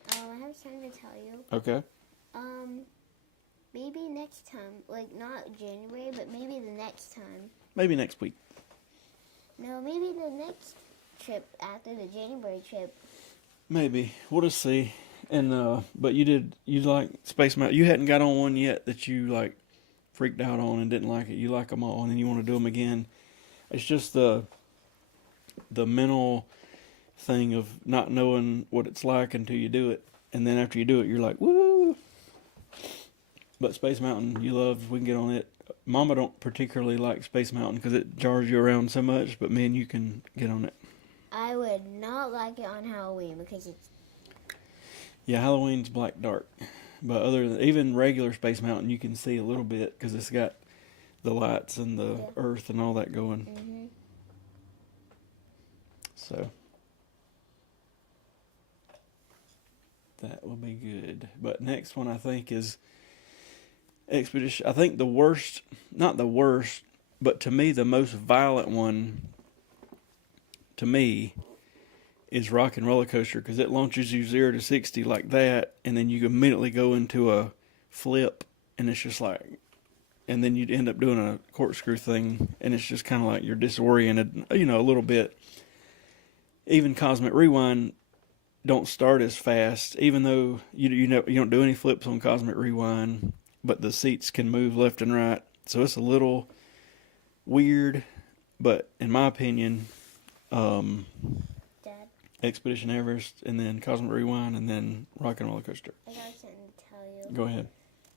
I have something to tell you. Okay. Maybe next time, like not January, but maybe the next time. Maybe next week. No, maybe the next trip after the January trip. Maybe. We'll just see. And but you like Space Mountain. You hadn't got on one yet that you like freaked out on and didn't like it. You like them all, and then you want to do them again. It's just the mental thing of not knowing what it's like until you do it, and then after you do it, you're like, woo! But Space Mountain, you love. We can get on it. Mama don't particularly like Space Mountain because it jars you around so much, but me and you can get on it. I would not like it on Halloween because it's... Yeah, Halloween's black dark. But other than even regular Space Mountain, you can see a little bit because it's got the lights and the earth and all that going. So that will be good. But next one I think is Expedition. I think the worst, not the worst, but to me the most violent one to me is Rock and Roller Coaster, because it launches you 0 to 60 like that, and then you immediately go into a flip, and it's just like, and then you'd end up doing a corkscrew thing, and it's just kind of like you're disoriented, you know, a little bit. Even Cosmic Rewind don't start as fast, even though you don't do any flips on Cosmic Rewind, but the seats can move left and right, so it's a little weird. But in my opinion, Dad, Expedition Everest, and then Cosmic Rewind, and then Rock and Roller Coaster. I got something to tell you. Go ahead.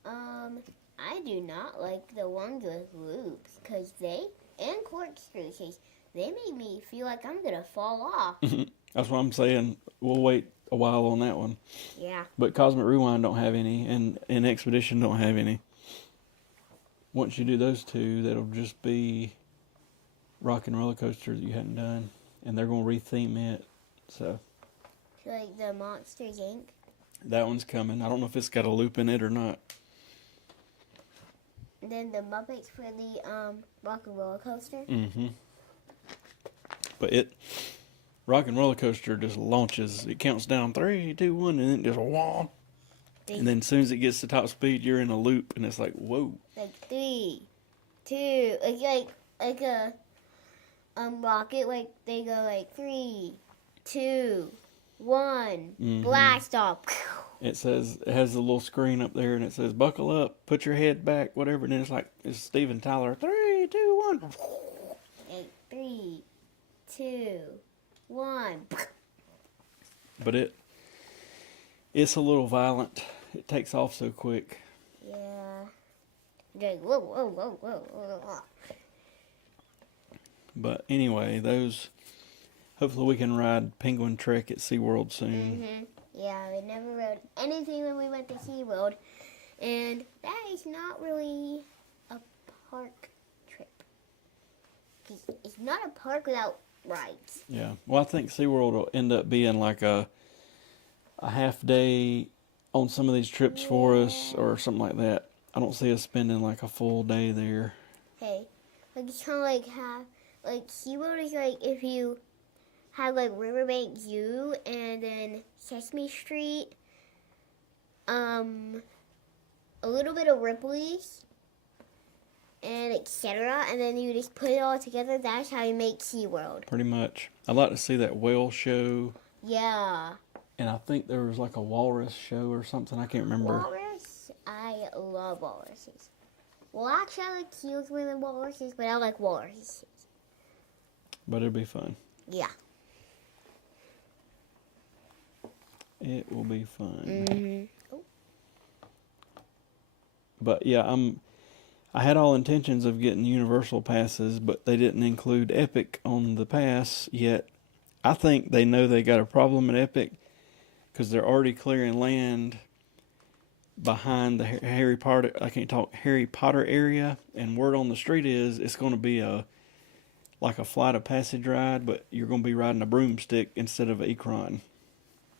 I do not like the ones with loops, because and corkscrews, they make me feel like I'm going to fall off. That's what I'm saying. We'll wait a while on that one. Yeah. But Cosmic Rewind don't have any, and Expedition don't have any. Once you do those two, that'll just be Rock and Roller Coaster that you hadn't done, and they're going to retheme it. So Like the Monsters, Inc. that one's coming. I don't know if it's got a loop in it or not. And then the Muppets for the Rock and Roller Coaster. But Rock and Roller Coaster just launches. It counts down 3, 2, 1, and then it just wah. And then as soon as it gets to top speed, you're in a loop, and it's like, whoa. Like 3, 2, like a rocket. Like they go like 3, 2, 1, blast off. It has a little screen up there, and it says, buckle up, put your head back, whatever. And then it's Steven Tyler, 3, 2, 1. Like 3, 2, 1. But It's a little violent. It takes off so quick. Yeah. Like, whoa, whoa, whoa, whoa, whoa, whoa. But anyway, hopefully we can ride Penguin Trek at SeaWorld soon. Yeah, we never rode anything when we went to SeaWorld. And that is not really a park trip. It's not a park without rides. Yeah. Well, I think SeaWorld will end up being like a half day on some of these trips for us or something like that. I don't see us spending like a full day there. Hey, like it's kind of like SeaWorld is like if you have like Riverbank Zoo and then Sesame Street, a little bit of Ripley's, and etc. And then you just put it all together. That's how you make SeaWorld. Pretty much. I'd like to see that whale show. Yeah. And I think there was like a walrus show or something. I can't remember. Walrus? I love walruses. Well, actually, I like seals more than walruses, but I like walruses. But it'll be fun. Yeah. It will be fun. Mm-hmm. Oh. But yeah, I had all intentions of getting Universal passes, but they didn't include Epic on the pass yet. I think they know they got a problem at Epic because they're already clearing land behind the Harry Potter area, and word on the street is it's going to be like a flight of passage ride, but you're going to be riding a broomstick instead of an Ecron.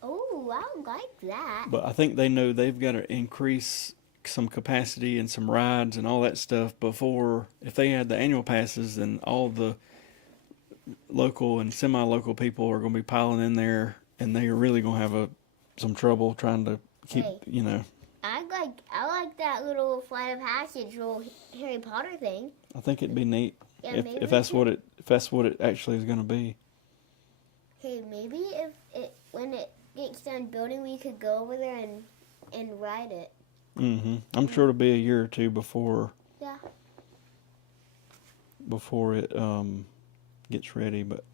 Oh, I like that. But I think they know they've got to increase some capacity and some rides and all that stuff before, if they had the annual passes, then all the local and semi-local people are going to be piling in there, and they're really going to have some trouble trying to keep, I like that little flight of passage, little Harry Potter thing. I think it'd be neat Yeah, if that's what it actually is going to be. Hey, maybe when it gets done building, we could go over there and ride it. I'm sure it'll be a year or two before it gets ready, but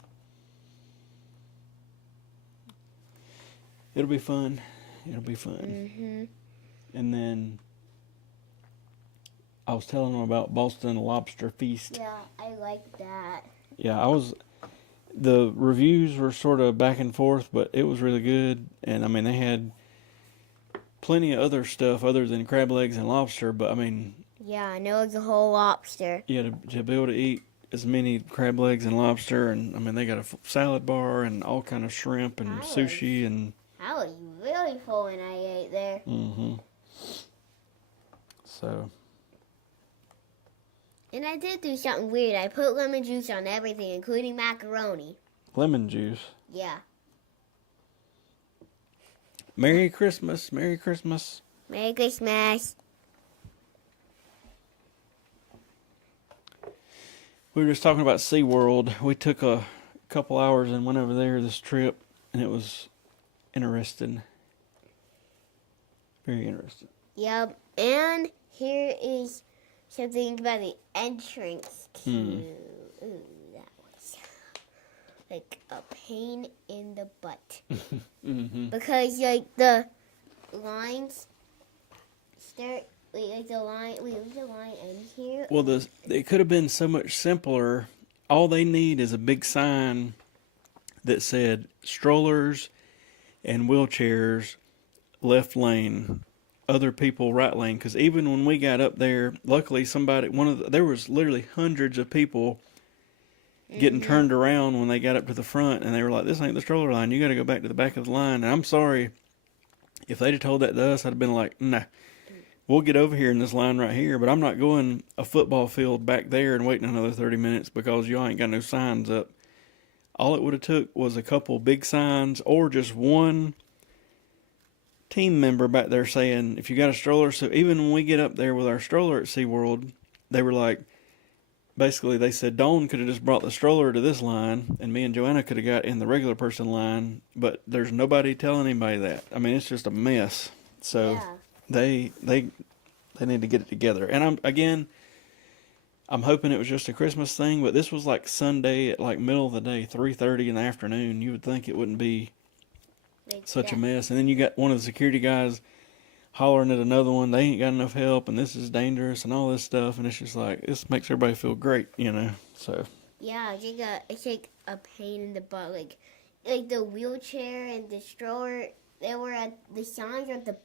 it'll be fun. And then I was telling them about Boston Lobster Feast. Yeah, I like that. Yeah, the reviews were sort of back and forth, but it was really good. And I mean, they had plenty of other stuff other than crab legs and lobster, but I mean... Yeah, I know it's a whole lobster. Yeah, to be able to eat as many crab legs and lobster, and I mean, they got a salad bar and all kind of shrimp and sushi and... I was really full when I ate there. So... And I did do something weird. I put lemon juice on everything, including macaroni. Lemon juice? Yeah. Merry Christmas. Merry Christmas. Merry Christmas. We were just talking about SeaWorld. We took a couple hours and went over there this trip, and it was interesting. Very interesting. Yep. And here is something about the entrance to... Ooh, that was like a pain in the butt. Because, like, the lines start... Wait, the line ends here. Well, it could have been so much simpler. All they need is a big sign that said strollers and wheelchairs left lane, other people right lane. Because even when we got up there, luckily there was literally hundreds of people getting turned around when they got up to the front, and they were like, "This ain't the stroller line. You got to go back to the back of the line." And I'm sorry, if they'd have told that to us, I'd have been like, "Nah. We'll get over here in this line right here, but I'm not going a football field back there and waiting another 30 minutes because y'all ain't got no signs up." All it would have took was a couple big signs or just one team member back there saying, if you got a stroller. So even when we get up there with our stroller at SeaWorld, they were like, basically they said Dawn could have just brought the stroller to this line and me and Joanna could have got in the regular person line, but there's nobody telling anybody that. I mean, it's just a mess. So... Yeah. They need to get it together. And I'm hoping it was just a Christmas thing, but this was like Sunday at like middle of the day, 3:30 in the afternoon. You would think it wouldn't be such a mess. And then you got one of the security guys hollering at another one, they ain't got enough help and this is dangerous and all this stuff, and it's just like, this makes everybody feel great, so. Yeah, it's like a pain in the butt. Like the wheelchair and the stroller, they were at the signs are at the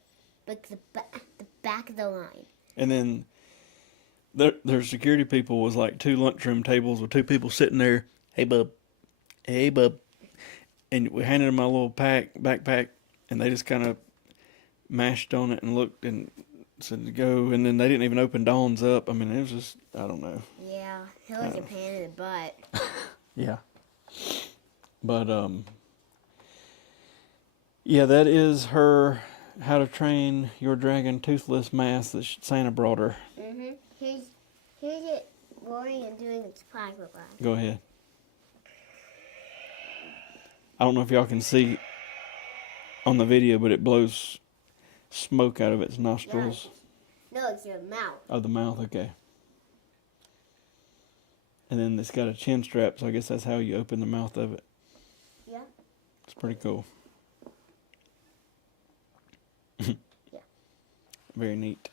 back of the line. And then their security people was like 2 lunchroom tables with 2 people sitting there. Hey bub, and we handed them a little backpack, and they just kind of mashed on it and looked and said to go, and then they didn't even open Dawn's up. I mean, it was just, I don't know. Yeah, it was a pain in the butt. Yeah. But, yeah, that is her How to Train Your Dragon Toothless mask that Santa brought her. Mm-hmm. Here's it roaring and doing its plasma blast. Go ahead. I don't know if y'all can see on the video, but it blows smoke out of its nostrils. No, it's your mouth. Oh, the mouth, okay. And then it's got a chin strap, so I guess that's how you open the mouth of it. Yeah. It's pretty cool. Yeah. Very neat.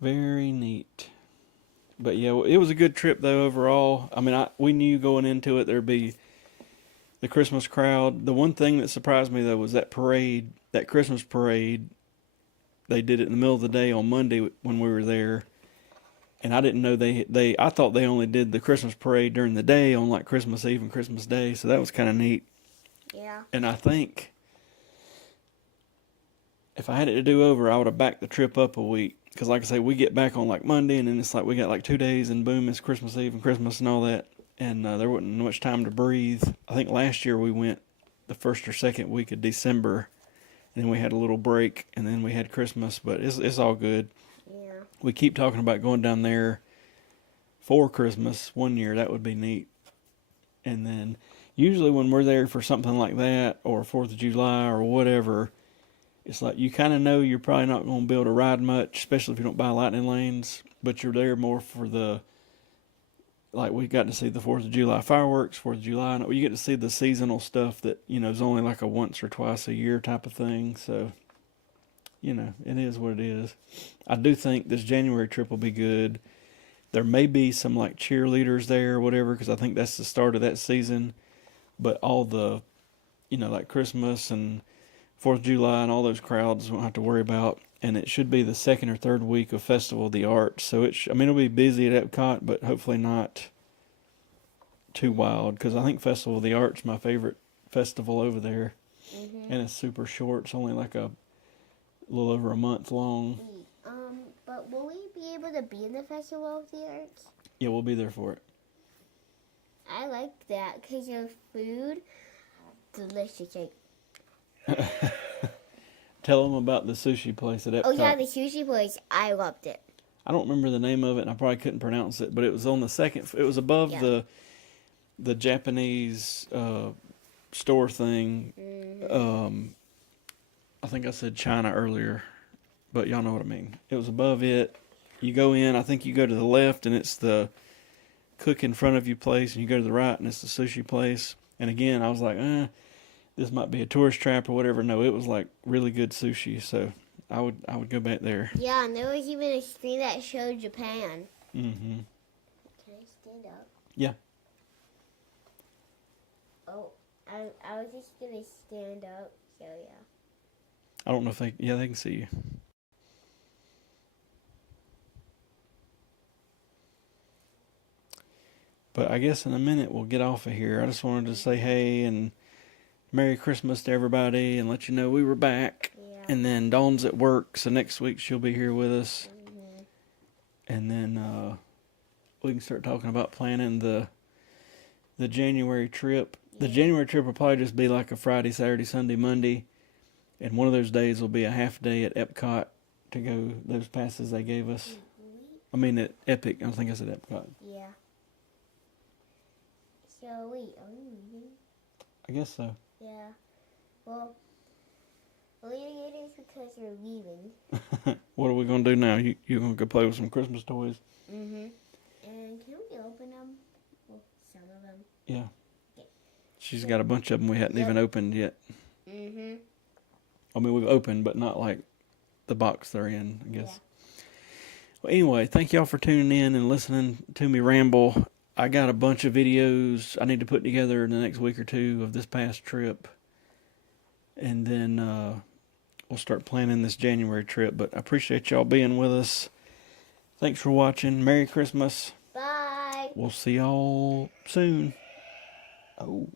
Very neat. But yeah, it was a good trip though overall. I mean, we knew going into it there'd be the Christmas crowd. The one thing that surprised me though was that parade, that Christmas parade. They did it in the middle of the day on Monday when we were there. And I didn't know I thought they only did the Christmas parade during the day on like Christmas Eve and Christmas Day. So that was kind of neat. Yeah. And I think if I had it to do over, I would have backed the trip up a week. Because like I say, we get back on like Monday, and then it's like we got like 2 days, and boom, it's Christmas Eve and Christmas and all that. And there wasn't much time to breathe. I think last year we went the first or second week of December, and then we had a little break, and then we had Christmas. But it's all good. Yeah. We keep talking about going down there for Christmas one year. That would be neat. And then usually when we're there for something like that, or 4th of July or whatever, it's like you kind of know you're probably not going to be able to ride much, especially if you don't buy lightning lanes, but you're there more for like we got to see the 4th of July fireworks, 4th of July, and you get to see the seasonal stuff that, is only like a once or twice a year type of thing. So, it is what it is. I do think this January trip will be good. There may be some like cheerleaders there or whatever, because I think that's the start of that season. But all the, like Christmas and 4th of July and all those crowds we won't have to worry about. And it should be the 2nd or 3rd week of Festival of the Arts. So it'll be busy at EPCOT, but hopefully not too wild. Because I think Festival of the Arts is my favorite festival over there. Mm-hmm. And it's super short. It's only like a little over a month long. But will we be able to be in the Festival of the Arts? Yeah, we'll be there for it. I like that because the food, delicious. Tell them about the sushi place at EPCOT. Oh yeah, the sushi place. I loved it. I don't remember the name of it, and I probably couldn't pronounce it, but it was on the second. It was above the Japanese store thing. Mm-hmm. I think I said China earlier, but y'all know what I mean. It was above it. You go in. I think you go to the left, and it's the cook in front of you place, and you go to the right, and it's the sushi place. And again, I was like, this might be a tourist trap or whatever. No, it was like really good sushi, so I would go back there. Yeah, and there was even a screen that showed Japan. Mm-hmm. Can I stand up? Yeah. Oh, I was just gonna stand up, so yeah. I don't know if they can see you. But I guess in a minute we'll get off of here. I just wanted to say hey and Merry Christmas to everybody and let you know we were back. Yeah. And then Dawn's at work, so next week she'll be here with us. Mm-hmm. And then we can start talking about planning the January trip. Yeah. The January trip will probably just be like a Friday, Saturday, Sunday, Monday. And one of those days will be a half day at EPCOT to go those passes they gave us. Mm-hmm. I mean at Epic. I think I said EPCOT. Yeah. So wait, are we leaving? I guess so. Yeah. Well, we're leaving it because we're leaving. What are we going to do now? You going to go play with some Christmas toys? Mm-hmm. And can we open them? Well, some of them. Yeah. She's got a bunch of them we hadn't even opened yet. Mm-hmm. I mean, we've opened, but not like the box they're in, I guess. Yeah. Well, anyway, thank y'all for tuning in and listening to me ramble. I got a bunch of videos I need to put together in the next week or two of this past trip. And then we'll start planning this January trip. But I appreciate y'all being with us. Thanks for watching. Merry Christmas. Bye. We'll see y'all soon. Oh.